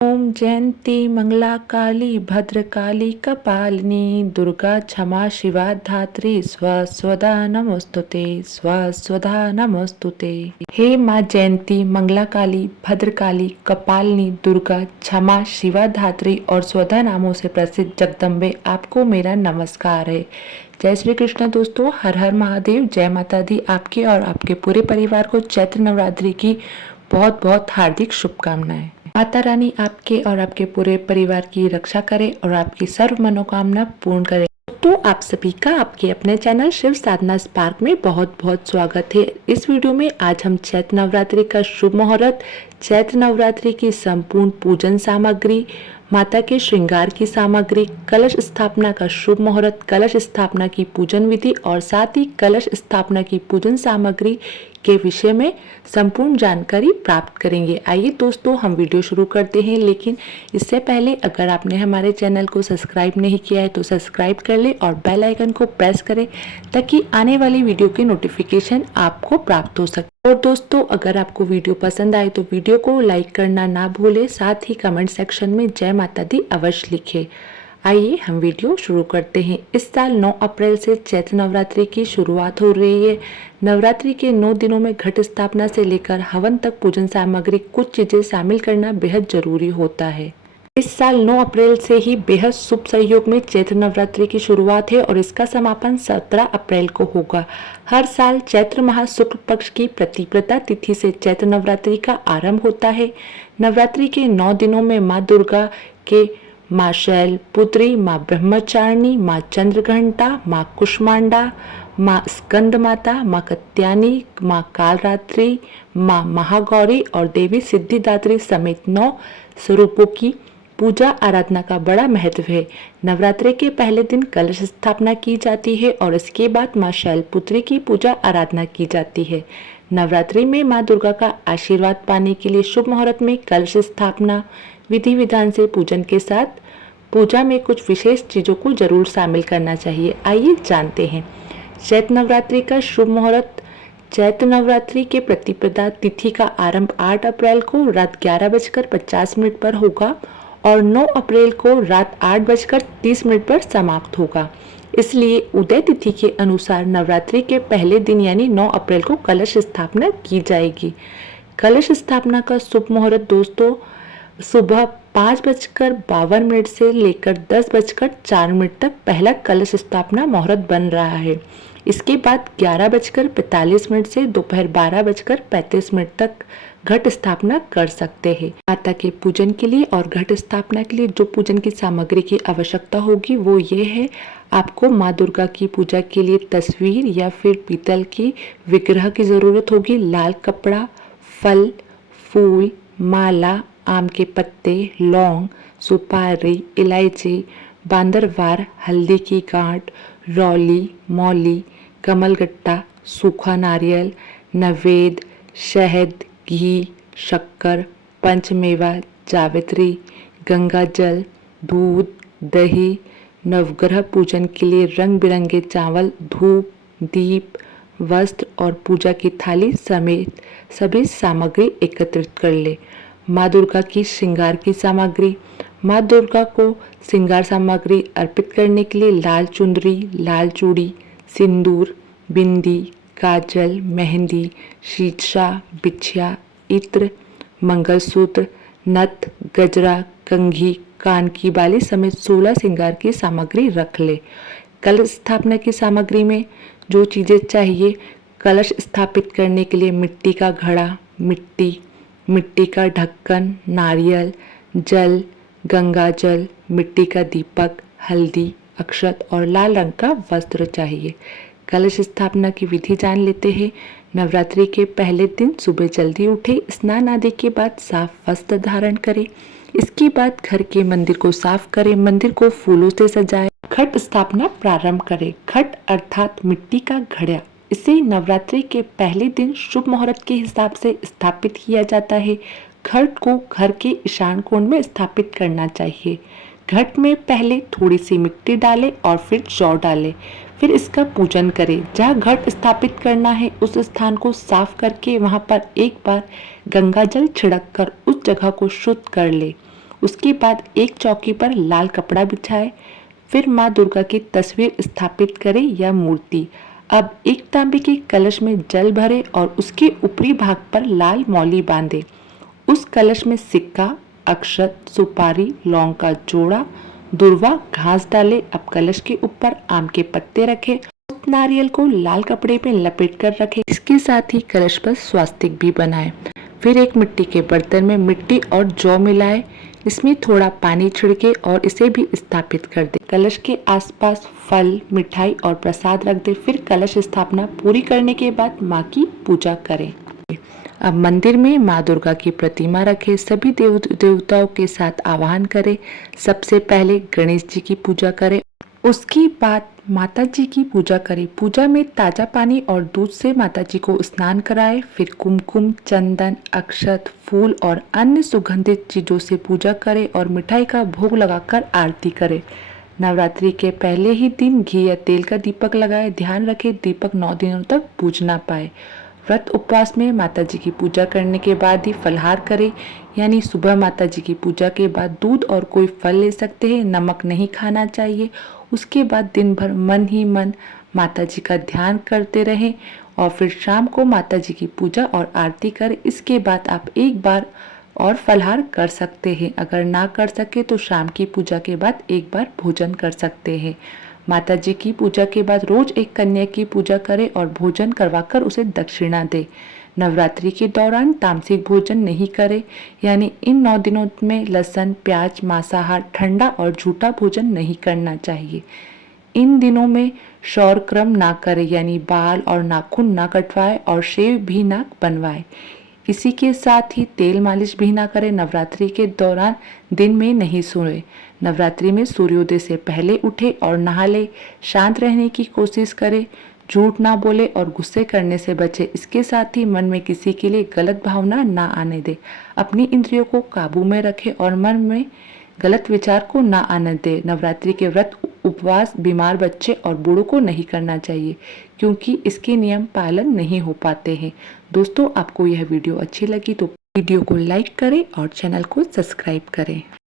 ओम जयंती मंगला काली भद्रकाली कपालिनी दुर्गा क्षमा शिवा धात्री स्वस्वधा नमोस्तुते स्वस्वधा नमोस्तुते। हे माँ जयंती मंगला काली भद्रकाली कपालिनी दुर्गा क्षमा शिवा धात्री और स्वधा नामों से प्रसिद्ध जगदम्बे, आपको मेरा नमस्कार है। जय श्री कृष्ण दोस्तों, हर हर महादेव, जय माता दी। आपके और आपके पूरे परिवार को चैत्र नवरात्रि की बहुत बहुत हार्दिक शुभकामनाएं। माता रानी आपके और आपके पूरे परिवार की रक्षा करे और आपकी सर्व मनोकामना पूर्ण करे। तो आप सभी का आपके अपने चैनल शिव साधना स्पार्क में बहुत बहुत स्वागत है। इस वीडियो में आज हम चैत्र नवरात्रि का शुभ मुहूर्त, चैत्र नवरात्रि की संपूर्ण पूजन सामग्री, माता के श्रृंगार की सामग्री, कलश स्थापना का शुभ मुहूर्त, कलश स्थापना की पूजन विधि और साथ ही कलश स्थापना की पूजन सामग्री के विषय में संपूर्ण जानकारी प्राप्त करेंगे। आइए दोस्तों, हम वीडियो शुरू करते हैं, लेकिन इससे पहले अगर आपने हमारे चैनल को सब्सक्राइब नहीं किया है तो सब्सक्राइब कर ले और बेल आइकन को प्रेस करें ताकि आने वाली वीडियो की नोटिफिकेशन आपको प्राप्त हो सके। और दोस्तों, अगर आपको वीडियो पसंद आए तो वीडियो को लाइक करना ना भूले, साथ ही कमेंट सेक्शन में जय माता दी अवश्य लिखे। आइए हम वीडियो शुरू करते हैं। इस साल 9 अप्रैल से चैत्र नवरात्रि की शुरुआत हो रही है। नवरात्रि के 9 दिनों में घट स्थापना से लेकर हवन तक पूजन सामग्री कुछ चीजें शामिल करना बेहद जरूरी होता है। इस साल 9 अप्रैल से ही बेहद शुभ संयोग में चैत्र नवरात्रि की शुरुआत है और इसका समापन 17 अप्रैल को होगा। हर साल चैत्र माह शुक्ल पक्ष की प्रतिपदा तिथि से चैत्र नवरात्रि का आरंभ होता है। नवरात्रि के 9 दिनों में माँ दुर्गा के माँ शैलपुत्री, माँ ब्रह्मचारिणी, माँ चंद्रघंटा, माँ कुष्मांडा, माँ स्कंद माता, माँ कत्यानी, माँ कालरात्रि, माँ महागौरी और देवी सिद्धिदात्री समेत 9 स्वरूपों की पूजा आराधना का बड़ा महत्व है। नवरात्रि के पहले दिन कलश स्थापना की जाती है और इसके बाद माँ शैलपुत्री की पूजा आराधना की जाती है। नवरात्रि में माँ दुर्गा का आशीर्वाद पाने के लिए शुभ मुहूर्त में कलश स्थापना विधि विधान से पूजन के साथ पूजा में कुछ विशेष चीजों को जरूर शामिल करना चाहिए। आइए जानते हैं। चैत्र नवरात्रि का शुभ मुहूर्त। चैत्र नवरात्रि के प्रतिपदा तिथि का आरंभ 8 अप्रैल को रात 11:50 पर होगा और 9 अप्रैल को रात 8:30 पर समाप्त होगा। इसलिए उदय तिथि के अनुसार नवरात्रि के पहले दिन यानी 9 अप्रैल को कलश स्थापना की जाएगी। कलश स्थापना का शुभ मुहूर्त दोस्तों सुबह 5:52 से लेकर 10:04 तक पहला कलश स्थापना मुहूर्त बन रहा है। इसके बाद 11:45 से दोपहर 12:35 तक घट स्थापना कर सकते हैं। माता के पूजन के लिए और घट स्थापना के लिए जो पूजन की सामग्री की आवश्यकता होगी वो ये है। आपको माँ दुर्गा की पूजा के लिए तस्वीर या फिर पीतल की विग्रह की जरूरत होगी। लाल कपड़ा, फल, फूल, माला, आम के पत्ते, लौंग, सुपारी, इलायची, बांदरवार, हल्दी की गांठ, रौली, मौली, कमलगट्टा, सूखा नारियल, नवेद, शहद, घी, शक्कर, पंचमेवा, जावित्री, गंगा जल, दूध, दही। नवग्रह पूजन के लिए रंग बिरंगे चावल, धूप, दीप, वस्त्र और पूजा की थाली समेत सभी सामग्री एकत्रित कर ले। माँ दुर्गा की श्रृंगार की सामग्री। माँ दुर्गा को श्रृंगार सामग्री अर्पित करने के लिए लाल चुंदरी, लाल चूड़ी, सिंदूर, बिंदी, काजल, मेहंदी, शीशा, बिछिया, इत्र, मंगलसूत्र, नथ, गजरा, कंघी, कान की बाली समेत 16 श्रृंगार की सामग्री रख ले। कलश स्थापना की सामग्री में जो चीजें चाहिए। कलश स्थापित करने के लिए मिट्टी का घड़ा, मिट्टी का ढक्कन, नारियल, जल, गंगा जल, मिट्टी का दीपक, हल्दी, अक्षत और लाल रंग का वस्त्र चाहिए। कलश स्थापना की विधि जान लेते हैं। नवरात्रि के पहले दिन सुबह जल्दी उठे, स्नान आदि के बाद साफ वस्त्र धारण करें। इसके बाद घर के मंदिर को साफ करें, मंदिर को फूलों से सजाएं। घट स्थापना प्रारंभ करें। घट अर्थात मिट्टी का घड़ा, इसे नवरात्रि के पहले दिन शुभ मुहूर्त के हिसाब से स्थापित किया जाता है। घट को घर के ईशान कोण में स्थापित करना चाहिए। घट में पहले थोड़ी सी मिट्टी डालें और फिर जौ डालें, फिर इसका पूजन करें। जहाँ घट स्थापित करना है उस स्थान को साफ करके वहां पर एक बार गंगा जल छिड़क कर उस जगह को शुद्ध कर ले। उसके बाद एक चौकी पर लाल कपड़ा बिछाए। फिर माँ दुर्गा की तस्वीर स्थापित करें या मूर्ति। अब एक तांबे के कलश में जल भरे और उसके ऊपरी भाग पर लाल मौली बांधे। उस कलश में सिक्का, अक्षत, सुपारी, लौंग का जोड़ा, दुर्वा, घास डाले। अब कलश के ऊपर आम के पत्ते रखे। उस नारियल को लाल कपड़े में लपेट कर रखे। इसके साथ ही कलश पर स्वास्तिक भी बनाए। फिर एक मिट्टी के बर्तन में मिट्टी और जौ मिलाए, इसमें थोड़ा पानी छिड़के और इसे भी स्थापित कर दे। कलश के आसपास फल, मिठाई और प्रसाद रख दे। फिर कलश स्थापना पूरी करने के बाद माँ की पूजा करें। अब मंदिर में माँ दुर्गा की प्रतिमा रखें। सभी देवताओं के साथ आवाहन करें। सबसे पहले गणेश जी की पूजा करें, उसके बाद माता जी की पूजा करें। पूजा में ताजा पानी और दूध से माता जी को स्नान कराएं। फिर कुमकुम, चंदन, अक्षत, फूल और अन्य सुगंधित चीजों से पूजा करें और मिठाई का भोग लगाकर आरती करें। नवरात्रि के पहले ही दिन घी या तेल का दीपक लगाएं। ध्यान रखें दीपक 9 दिनों तक बुझ ना पाए। व्रत उपवास में माता जी की पूजा करने के बाद ही फलहार करें, यानी सुबह माता जी की पूजा के बाद दूध और कोई फल ले सकते हैं। नमक नहीं खाना चाहिए। उसके बाद दिन भर मन ही मन माता जी का ध्यान करते रहें और फिर शाम को माता जी की पूजा और आरती करें। इसके बाद आप एक बार और फलहार कर सकते हैं। अगर ना कर सके तो शाम की पूजा के बाद एक बार भोजन कर सकते हैं। माता जी की पूजा के बाद रोज एक कन्या की पूजा करें और भोजन करवाकर उसे दक्षिणा दे। नवरात्रि के दौरान तामसिक भोजन नहीं करें, यानी इन 9 दिनों में लहसुन, प्याज, मांसाहार, ठंडा और झूठा भोजन नहीं करना चाहिए। इन दिनों में शौरक्रम ना करें, यानी बाल और नाखून ना कटवाए और शेव भी ना बनवाए। इसी के साथ ही तेल मालिश भी ना करें। नवरात्रि के दौरान दिन में नहीं सोए। नवरात्रि में सूर्योदय से पहले उठे और नहा ले। शांत रहने की कोशिश करें, झूठ ना बोले और गुस्से करने से बचे। इसके साथ ही मन में किसी के लिए गलत भावना ना आने दे। अपनी इंद्रियों को काबू में रखें और मन में गलत विचार को ना आने दे। नवरात्रि के व्रत उपवास बीमार बच्चे और बूढ़ों को नहीं करना चाहिए, क्योंकि इसके नियम पालन नहीं हो पाते हैं। दोस्तों, आपको यह वीडियो अच्छी लगी तो वीडियो को लाइक करें और चैनल को सब्सक्राइब करें।